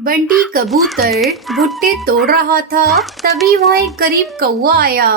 बंटी कबूतर भुट्टे तोड़ रहा था, तभी वहाँ एक गरीब कौवा आया।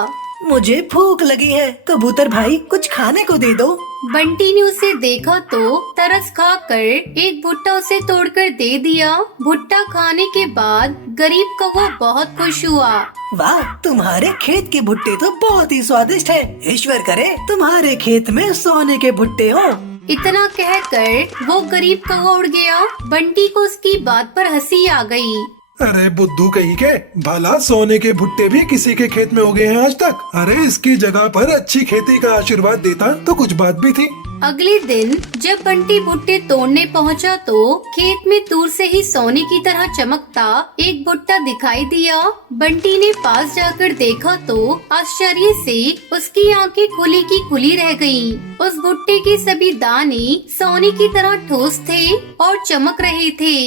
मुझे भूख लगी है, कबूतर भाई कुछ खाने को दे दो। बंटी ने उसे देखा तो तरस खाकर एक भुट्टा उसे तोड़कर दे दिया। भुट्टा खाने के बाद गरीब कौवा बहुत खुश हुआ। वाह, तुम्हारे खेत के भुट्टे तो बहुत ही स्वादिष्ट है। ईश्वर करे तुम्हारे खेत में सोने के भुट्टे हो। इतना कहकर वो गरीब कौवा उड़ गया। बंटी को उसकी बात पर हंसी आ गई। अरे बुद्धू कहीं के, भला सोने के भुट्टे भी किसी के खेत में हो गए हैं आज तक? अरे इसकी जगह पर अच्छी खेती का आशीर्वाद देता तो कुछ बात भी थी। अगले दिन जब बंटी भुट्टे तोड़ने पहुंचा तो खेत में दूर से ही सोने की तरह चमकता एक भुट्टा दिखाई दिया। बंटी ने पास जाकर देखा तो आश्चर्य से उसकी आंखें खुली की खुली रह गईं। उस भुट्टे के सभी दाने सोने की तरह ठोस थे और चमक रहे थे।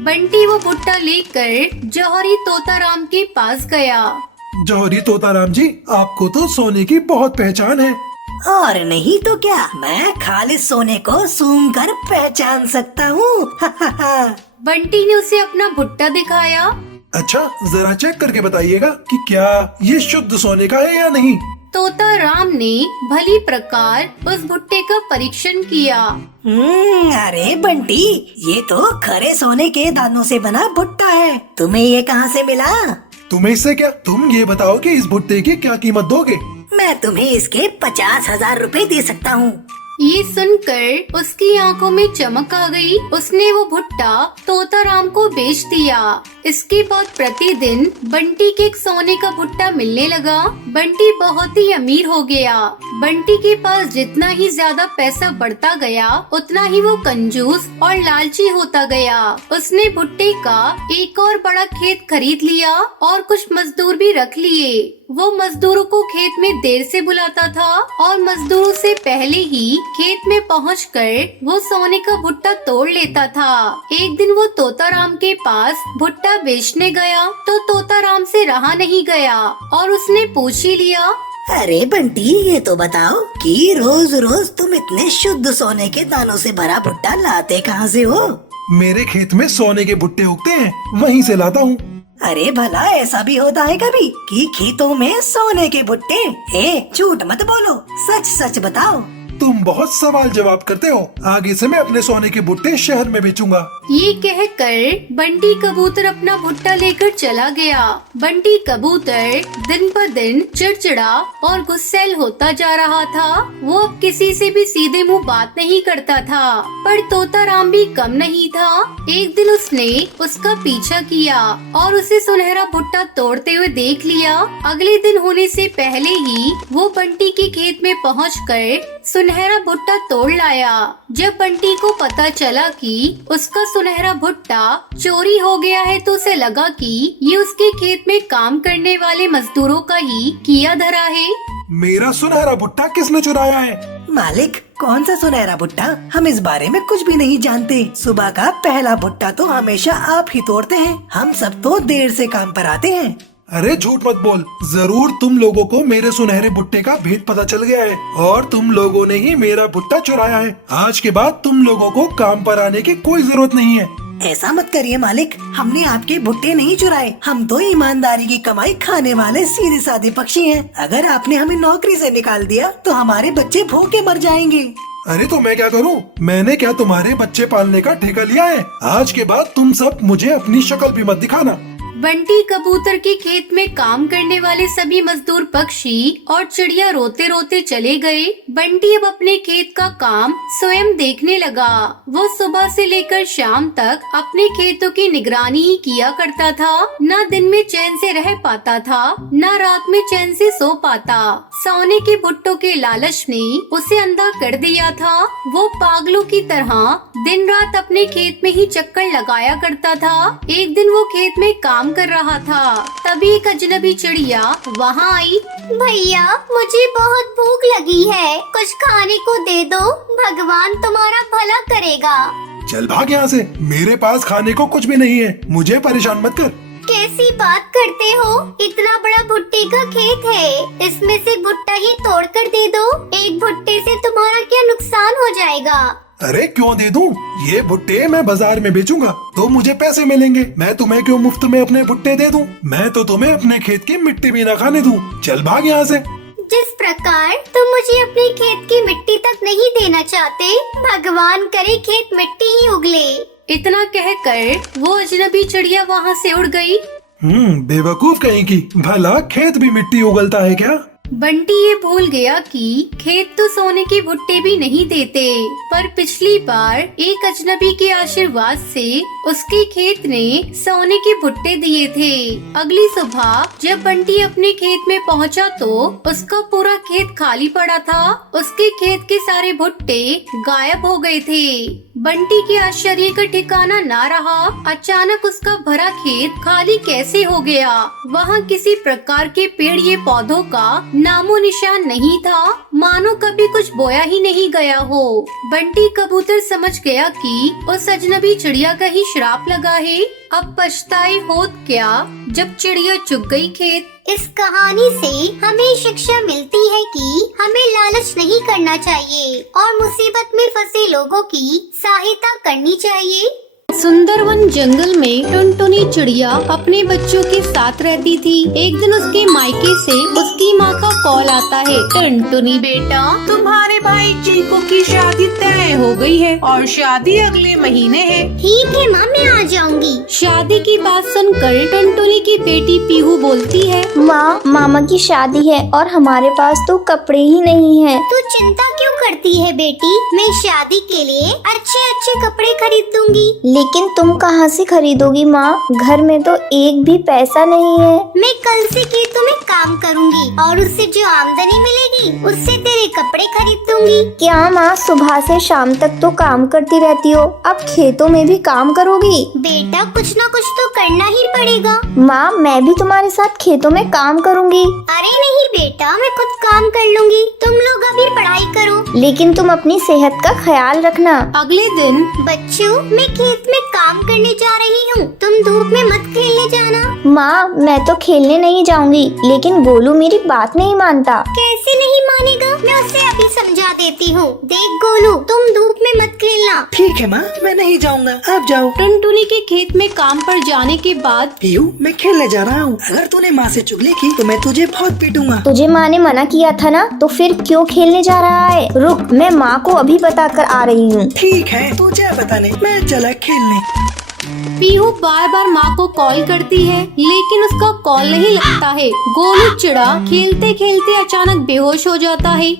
बंटी वो भुट्टा लेकर जौहरी तोताराम के पास गया। जौहरी तोताराम जी, आपको तो सोने की बहुत पहचान है। और नहीं तो क्या, मैं खालिस सोने को सूंघ कर पहचान सकता हूँ। बंटी ने उसे अपना भुट्टा दिखाया। अच्छा, जरा चेक करके बताइएगा कि क्या ये शुद्ध सोने का है या नहीं। तोताराम ने भली प्रकार उस भुट्टे का परीक्षण किया। अरे बंटी, ये तो खरे सोने के दानों से बना भुट्टा है। तुम्हें ये कहाँ से मिला? तुम्हें इससे क्या, तुम ये बताओ कि इस भुट्टे की क्या कीमत दोगे? मैं तुम्हें इसके 50,000 रुपए दे सकता हूँ। ये सुनकर उसकी आंखों में चमक आ गई। उसने वो भुट्टा तोताराम को बेच दिया। इसके बाद प्रतिदिन बंटी के एक सोने का भुट्टा मिलने लगा। बंटी बहुत ही अमीर हो गया। बंटी के पास जितना ही ज्यादा पैसा बढ़ता गया, उतना ही वो कंजूस और लालची होता गया। उसने भुट्टे का एक और बड़ा खेत खरीद लिया और कुछ मजदूर भी रख लिए। वो मजदूरों को खेत में देर से बुलाता था और मजदूरों से पहले ही खेत में पहुंचकर वो सोने का भुट्टा तोड़ लेता था। एक दिन वो तोताराम के पास भुट्टा बेचने गया तो तोताराम से रहा नहीं गया और उसने पूछ ही लिया। अरे बंटी, ये तो बताओ कि रोज रोज तुम इतने शुद्ध सोने के दानों से भरा भुट्टा लाते कहाँ से हो? मेरे खेत में सोने के भुट्टे उगते हैं, वहीं से लाता हूँ। अरे भला ऐसा भी होता है कभी कि खेतों में सोने के भुट्टे? झूठ मत बोलो, सच सच बताओ। तुम बहुत सवाल जवाब करते हो। आगे से मैं अपने सोने के भुट्टे शहर में बेचूंगा। ये कहकर बंटी कबूतर अपना भुट्टा लेकर चला गया। बंटी कबूतर दिन पर दिन चिड़चिड़ा और गुस्सैल होता जा रहा था। वो अब किसी से भी सीधे मुंह बात नहीं करता था, पर तोताराम भी कम नहीं था। एक दिन उसने उसका पीछा किया और उसे सुनहरा भुट्टा तोड़ते हुए देख लिया। अगले दिन होने से पहले ही वो बंटी के खेत में पहुंचकर सुनहरा भुट्टा तोड़ लाया। जब बंटी को पता चला कि उसका सुनहरा भुट्टा चोरी हो गया है तो उसे लगा कि ये उसके खेत में काम करने वाले मजदूरों का ही किया धरा है। मेरा सुनहरा भुट्टा किसने चुराया है? मालिक, कौन सा सुनहरा भुट्टा? हम इस बारे में कुछ भी नहीं जानते। सुबह का पहला भुट्टा तो हमेशा आप ही तोड़ते हैं। हम सब तो देर से काम पर आते हैं। अरे झूठ मत बोल, जरूर तुम लोगों को मेरे सुनहरे भुट्टे का भेद पता चल गया है और तुम लोगों ने ही मेरा भुट्टा चुराया है। आज के बाद तुम लोगों को काम पर आने की कोई जरूरत नहीं है। ऐसा मत करिए मालिक, हमने आपके भुट्टे नहीं चुराए। हम तो ईमानदारी की कमाई खाने वाले सीधे साधे पक्षी हैं। अगर आपने हमें नौकरी से निकाल दिया तो हमारे बच्चे भूखे मर जाएंगे। अरे तो मैं क्या करूं? मैंने क्या तुम्हारे बच्चे पालने का ठेका लिया है? आज के बाद तुम सब मुझे अपनी शक्ल भी मत दिखाना। बंटी कबूतर के खेत में काम करने वाले सभी मजदूर पक्षी और चिड़िया रोते रोते चले गए। बंटी अब अपने खेत का काम स्वयं देखने लगा। वो सुबह से लेकर शाम तक अपने खेतों की निगरानी ही किया करता था। न दिन में चैन से रह पाता था, न रात में चैन से सो पाता। सोने के भुट्टों के लालच ने उसे अंधा कर दिया था। वो पागलों की तरह दिन रात अपने खेत में ही चक्कर लगाया करता था। एक दिन वो खेत में काम कर रहा था, तभी एक अजनबी चिड़िया वहाँ आई। भैया, मुझे बहुत भूख लगी है, कुछ खाने को दे दो, भगवान तुम्हारा भला करेगा। चल भाग यहाँ से, मेरे पास खाने को कुछ भी नहीं है, मुझे परेशान मत कर। कैसी बात करते हो? इतना बड़ा भुट्टे का खेत है, इसमें से भुट्टा ही तोड़ कर दे दो। एक भुट्टे से तुम्हारा क्या नुकसान हो जाएगा? अरे क्यों दे दूं? ये भुट्टे मैं बाजार में बेचूंगा तो मुझे पैसे मिलेंगे। मैं तुम्हें क्यों मुफ्त में अपने भुट्टे दे दूं? मैं तो तुम्हें अपने खेत की मिट्टी भी ना खाने दूं। चल भाग यहाँ से। जिस प्रकार तुम मुझे अपने खेत की मिट्टी तक नहीं देना चाहते, भगवान करे खेत मिट्टी ही उगले। इतना कहकर वो अजनबी चिड़िया वहाँ से उड़ गई। बेवकूफ कहीं की, भला खेत भी मिट्टी उगलता है क्या? बंटी ये भूल गया कि खेत तो सोने के भुट्टे भी नहीं देते, पर पिछली बार एक अजनबी के आशीर्वाद से उसके खेत ने सोने के भुट्टे दिए थे। अगली सुबह जब बंटी अपने खेत में पहुंचा तो उसका पूरा खेत खाली पड़ा था। उसके खेत के सारे भुट्टे गायब हो गए थे। बंटी के आश्चर्य का ठिकाना ना रहा। अचानक उसका भरा खेत खाली कैसे हो गया? वहाँ किसी प्रकार के पेड़ ये पौधों का नामो निशान नहीं था, मानो कभी कुछ बोया ही नहीं गया हो। बंटी कबूतर समझ गया कि उस अजनबी चिड़िया का ही श्राप लगा है। अब पछताए होत क्या जब चिड़िया चुग गई खेत। इस कहानी से हमें शिक्षा मिलती है कि हमें लालच नहीं करना चाहिए और मुसीबत में फंसे लोगों की सहायता करनी चाहिए। सुंदरवन जंगल में टुनटुनी चिड़िया अपने बच्चों के साथ रहती थी। एक दिन उसके मायके से उसकी माँ का कॉल आता है। टुनटुनी बेटा, तुम्हारे भाई चीकू की शादी तय हो गई है और शादी अगले महीने है। ठीक है माँ, मैं आ जाऊंगी। शादी की बात सुनकर टुनटुनी की बेटी पीहू बोलती है, माँ, मामा की शादी है और हमारे पास तो कपड़े ही नहीं हैं। तू चिंता क्यों करती है बेटी, मैं शादी के लिए अच्छे अच्छे कपड़े खरीद दूंगी। लेकिन तुम कहाँ से खरीदोगी माँ? घर में तो एक भी पैसा नहीं है। मैं कल से खेतों में काम करूंगी और उससे जो आमदनी मिलेगी उससे तेरे कपड़े खरीद दूंगी। क्या माँ, सुबह से शाम तक तो काम करती रहती हो, अब खेतों में भी काम करोगी? बेटा कुछ न कुछ तो करना ही पड़ेगा। माँ, मैं भी तुम्हारे साथ खेतों में काम करूँगी। अरे नहीं बेटा, मैं खुद काम कर लूंगी, तुम लोग अभी पढ़ाई करो। लेकिन तुम अपनी सेहत का ख्याल रखना। अगले दिन बच्चों, मैं खेत में काम करने जा रही हूँ, तुम धूप में मत खेलने जाना। माँ, मैं तो खेलने नहीं जाऊंगी, लेकिन गोलू मेरी बात नहीं मानता। कैसे नहीं मानेगा? मैं उसे अभी समझा देती हूँ। देख गोलू, तुम धूप में मत खेलना। ठीक है माँ, मैं नहीं जाऊंगा, आप जाओ। टुनटुनी के खेत में काम पर जाने के बाद पीहू, मैं खेलने जा रहा हूँ। अगर तूने माँ से चुगली की तो मैं तुझे बहुत पीटूंगा। तुझे माँ ने मना किया था ना, तो फिर क्यों खेलने जा रहा है? रुक, मैं माँ को अभी बता कर आ रही हूँ। ठीक है, तू जा बताने, मैं चला खेलने। पीहू बार बार माँ को कॉल करती है, लेकिन उसका कॉल नहीं लगता है। गोलू चिड़ा खेलते खेलते अचानक बेहोश हो जाता है।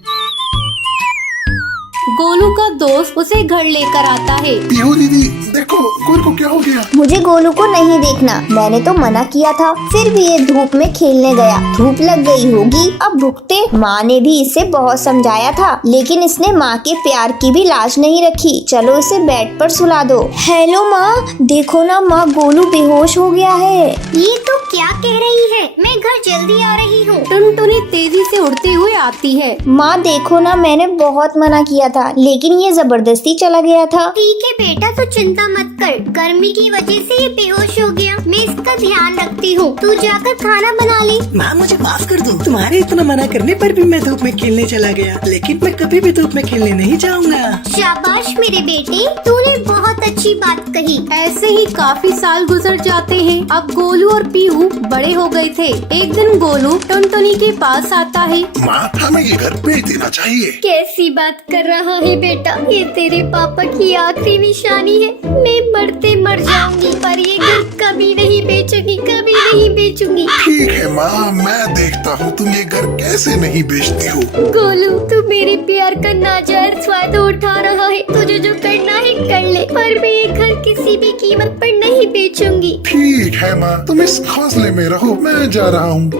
गोलू का दोस्त उसे घर लेकर आता है। पीहू दीदी, देखो गोलू को क्या हो गया? मुझे गोलू को नहीं देखना, मैंने तो मना किया था, फिर भी ये धूप में खेलने गया। धूप लग गई होगी, अब भुगते। माँ ने भी इसे बहुत समझाया था, लेकिन इसने माँ के प्यार की भी लाज नहीं रखी। चलो इसे बेड पर सुला दो। हेलो माँ, देखो ना माँ, गोलू बेहोश हो गया है। ये तो क्या कह रही है? मैं घर जल्दी आ रही हूँ। टुनटुनी तेजी से उड़ते हुए आती है। माँ देखो ना, मैंने बहुत मना किया था, लेकिन ये जबरदस्ती चला गया था। ठीक है बेटा, तू चिंता मत कर, गर्मी की वजह से ये बेहोश हो गया। मैं इसका ध्यान रखती हूँ, तू जाकर खाना बना ले। माँ मुझे माफ कर दो, तुम्हारे इतना मना करने पर भी मैं धूप में खेलने चला गया, लेकिन मैं कभी भी धूप में खेलने नहीं जाऊंगा। शाबाश मेरे बेटे, तूने बहुत अच्छी बात कही। ऐसे ही काफी साल गुजर जाते हैं। अब गोलू और पीहू बड़े हो गए थे। एक दिन गोलू टुनटुनी के पास आता है। माँ, हमें ये घर बेच देना चाहिए। कैसी बात कर रहा है बेटा, ये तेरे पापा की आखिरी निशानी है। मैं मरते मर जाऊंगी, पर ये घर कभी नहीं बेचूंगी, कभी नहीं बेचूंगी। ठीक है माँ, मैं देखता हूँ तुम ये घर कैसे नहीं बेचती हो। गोलू, तू मेरे प्यार का नाजायज फायदा उठा रहा है। तुझे जो करना है कर ले, पर मैं ये घर किसी भी कीमत पर नहीं बेचूंगी। ठीक है माँ, तुम इस हौसले में रहो, मैं जा रहा हूँ।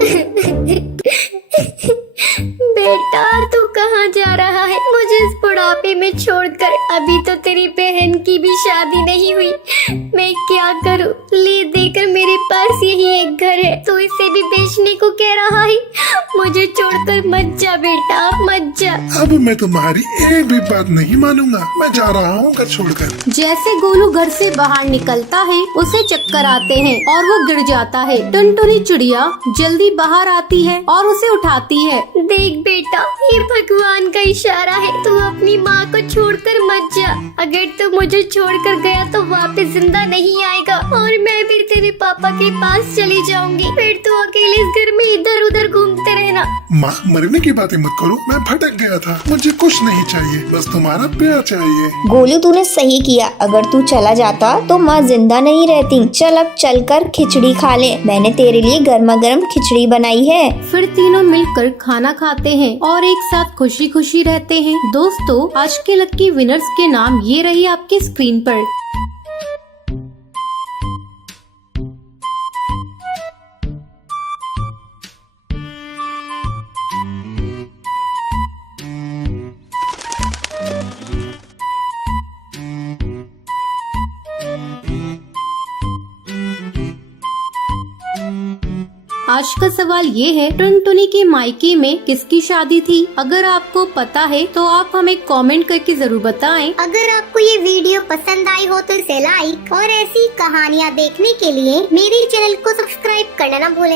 बेटा तू कहाँ जा रहा है? मुझे इस बुढ़ापे में छोड़कर। अभी तो तेरी बहन की भी शादी नहीं हुई। मैं क्या करूं? ले देकर मेरे पास यही एक घर है, तो इसे भी बेचने को कह रहा है। मुझे छोड़कर मत जा बेटा, मत जा। अब मैं तुम्हारी एक भी बात नहीं मानूंगा। मैं जा रहा हूँ घर छोड़कर। जैसे गोलू घर से बाहर निकलता है उसे चक्कर आते हैं और वो गिर जाता है। टुनटुनी चिड़िया जल्दी बाहर आती है और उसे उठाती है। देख बेटा, ये भगवान का इशारा है, तू अपनी माँ को छोड़कर मत जा। अगर तू मुझे छोड़कर गया तो वापस जिंदा नहीं आएगा और मैं फिर तेरे पापा के पास चली जाऊंगी। फिर तू अकेले इस घर में इधर उधर घूमते रहना। माँ, मरने की बातें मत करो। मैं भटक गया था। मुझे कुछ नहीं चाहिए, बस तुम्हारा प्यार चाहिए। गोलू तूने सही किया, अगर तू चला जाता तो माँ जिंदा नहीं रहती। चल अब चलकर खिचड़ी खा ले, मैंने तेरे लिए गर्मा गर्म खिचड़ी बनाई है। फिर तीनों मिलकर खाना खाते हैं और एक साथ खुशी खुशी रहते हैं। दोस्तों, आज के लकी विनर्स के नाम ये रही आपके स्क्रीन पर। आज का सवाल ये है, टुनटुनी के मायके में किसकी शादी थी? अगर आपको पता है तो आप हमें कमेंट करके जरूर बताएं। अगर आपको ये वीडियो पसंद आई हो तो इसे लाइक और ऐसी कहानियाँ देखने के लिए मेरे चैनल को सब्सक्राइब करना ना भूलें।